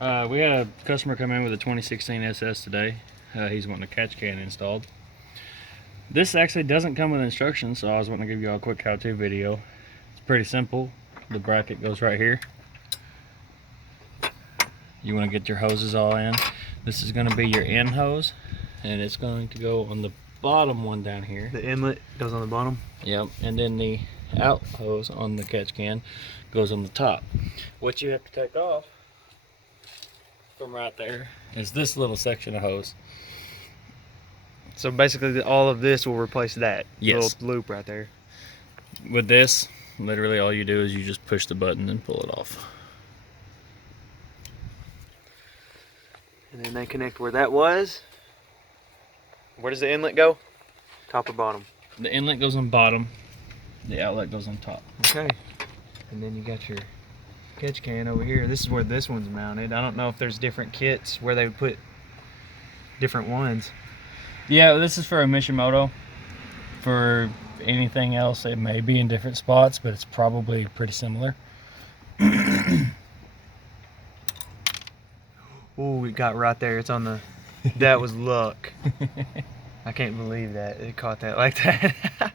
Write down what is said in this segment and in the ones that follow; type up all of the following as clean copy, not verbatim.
We had a customer come in with a 2016 SS today. He's wanting a catch can installed. This actually doesn't come with instructions, so I was wanting to give you all a quick how-to video. It's pretty simple. The bracket goes right here. You want to get your hoses all in. This is going to be your in hose, and it's going to go on the bottom one down here. The inlet goes on the bottom? Yep, and then the out hose on the catch can goes on the top. What you have to take off from right there is this little section of hose. So basically all of this will replace that Yes. little loop right there. With this, literally all you do is you just push the button and pull it off. And then they connect where that was. Where does the inlet go? Top or bottom? The inlet goes on bottom, the outlet goes on top. Okay. And then you got your catch can over here. This is where this one's mounted. I don't know if there's different kits where they would put different ones. Yeah, this is for a Mishimoto. For anything else, it may be in different spots, but it's probably pretty similar. Oh, it got right there. It's on the... That was luck. I can't believe that. It caught that like that.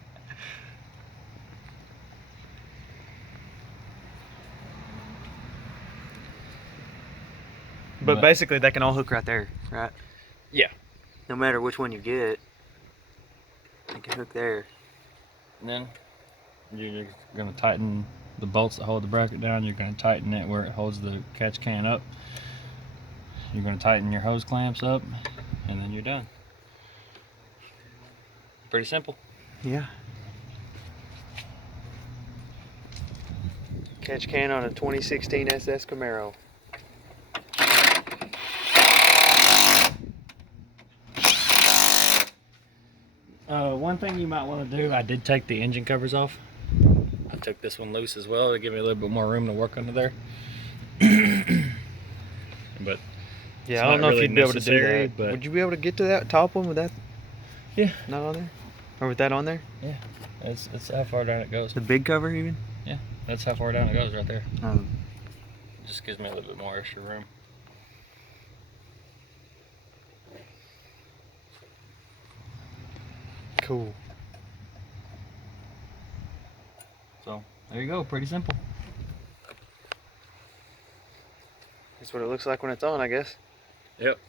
But basically, they can all hook right there, right? Yeah. No matter which one you get, they can hook there. And then you're going to tighten the bolts that hold the bracket down. You're going to tighten it where it holds the catch can up. You're going to tighten your hose clamps up, and then you're done. Pretty simple. Yeah. Catch can on a 2016 SS Camaro. One thing you might want to do, I did take the engine covers off. I took this one loose as well to give me a little bit more room to work under there. But yeah, I don't know if you'd be able to do that. But would you be able to get to that top one with that? Yeah. Not on there? Or with that on there? Yeah. It's how far down it goes. The big cover even? Yeah, that's how far down it goes right there. Just gives me a little bit more extra room. Cool. So there you go, pretty simple. That's what it looks like when it's on, I guess. Yep.